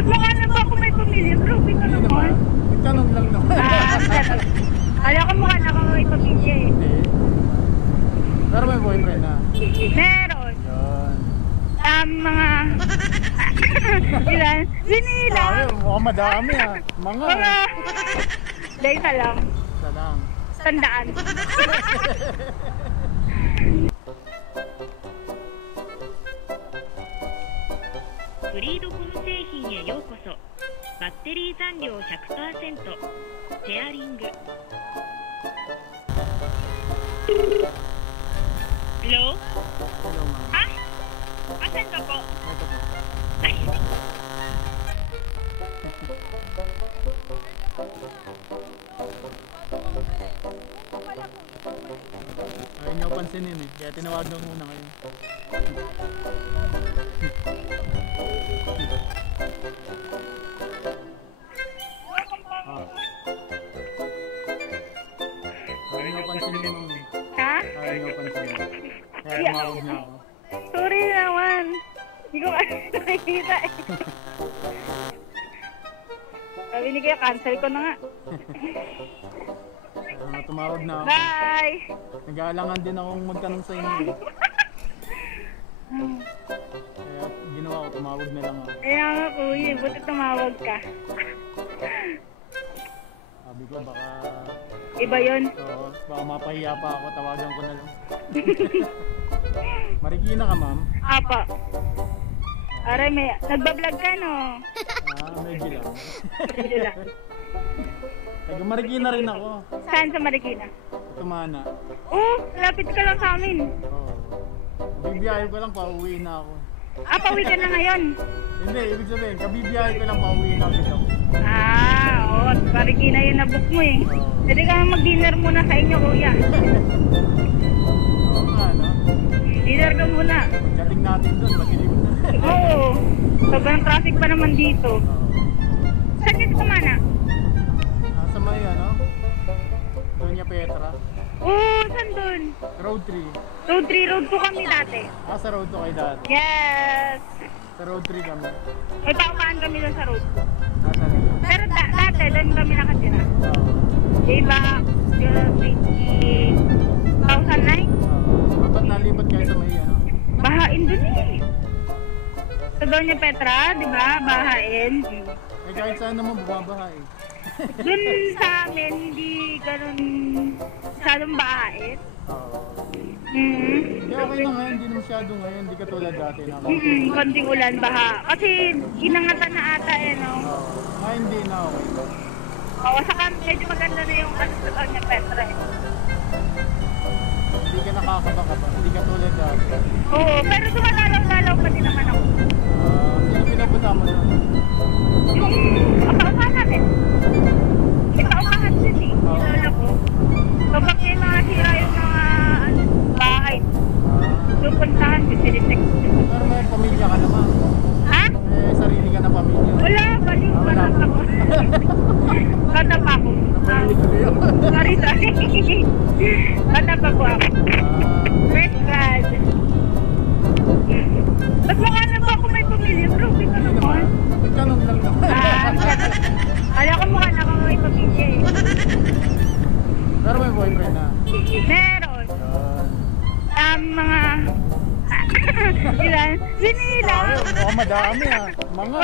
Ba't mukha na ba ako may pamilya? Grabe ka naman. Nagtanong lang naman. Alam ko mukha na ako may pamilya eh. Hindi. Pero may boyfriend na. Meron. Yun. Mga... Ilan? Sinila. Mukhang madami ah. Mga... Dahil isa lang. Isa lang. Tandaan. フリードコム製品へようこそ。バッテリー残量 100%。ペアリング。Hello? Hello ma'am. Ha? Asan ka po? Ito po. Ay! Ayaw niyo pansinin eh. Kaya tinawag na muna kayo. Ayaw niyo pansinin ma'am eh. Ha? Ayaw niyo pansinin. Kaya tumawag niya ako. Sorry naman. Hindi ko kasi nakikita eh. Sabi ni Kuya, cancel ko na nga. Tumawag na ako. Bye! Nag-aalangan din akong magtanong sa inyo eh. Kaya ginawa ko, tumawag na lang ako. Kaya nga kuya, buti tumawag ka. Sabi ko baka... Iba yun? Oo, baka mapahiya pa ako, tawagan ko na lang. Marikina ka ma'am? Apa. Aray, may... Nagbablog ka no? Medyo lang. Medyo lang. Taga Marikina rin ako. Saan sa Marikina? Tumana. Oh, lapit ka lang sa amin. Oo. Bibiyahe ko lang, pauwi na ako. Pauwi ka na ngayon? Hindi, ibig sabihin, kabibiyahe ko lang, pauwi na agad ako. Oo. Marikina yung nabook mo eh. Pwede ka mag-dinner muna sa inyo, kuya. Oo nga, no? Dinner ka muna. Gating natin doon, matilim na. Oo. Sobrang traffic pa naman dito. Saan ka kumana? Nasa may, ano? Doña Petra. Oo, saan dun? Road 3. Road 3, road 2 kami dati. Sa road 2 kayo dati. Yes! Sa road 3 kami. May paupahan kami dun sa road 2. Nasa rin. Pero dati, dun kami nakatira. Diba, 2009? Ba't nalipat kayo sa may, ano? Bahain dun eh. Sa Doña Petra, diba? Bahain. Eh kahit saan naman bumabaha eh. Dun sa amin, hindi ganun masyadong bahain. Hindi okay na ngayon, hindi na masyado ngayon, hindi katulad dati na. Konting ulan, baha. Kasi inangatan na ata eh, no? Hindi na okay. Oo, saka medyo maganda na yung ano sa Doña Petra eh. Hindi ka nakakabaka, hindi katulad dati. Oo, pero sumalalaw-lalaw pa din naman ako. Sino pinapunta mo na? Yung paupahan natin. Yung paupahan din eh. Lola ko. Kapag may mga sira yung mga bahay, pupuntahan, bisilisik. Pero may pamilya ka naman. Ha? Eh, sarili ka na pamilya. Wala, baliw pa lang ako. Bata pa ako. Sorry. Bata pa po ako. Red card. Ba't mukha na ba ako may pamilya? Grabe ka naman. Nagtanong lang naman. Alam ko mukha na ako may pamilya eh. Pero may boyfriend na. Meron. Mga... Ilan? Sinila. Mukhang madami ah. Mga...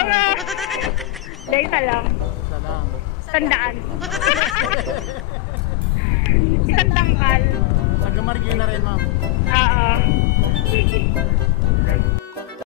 Dahil isa lang. Isa lang. Tandaan. Isang tangkal. Taga Marikina rin ma'am.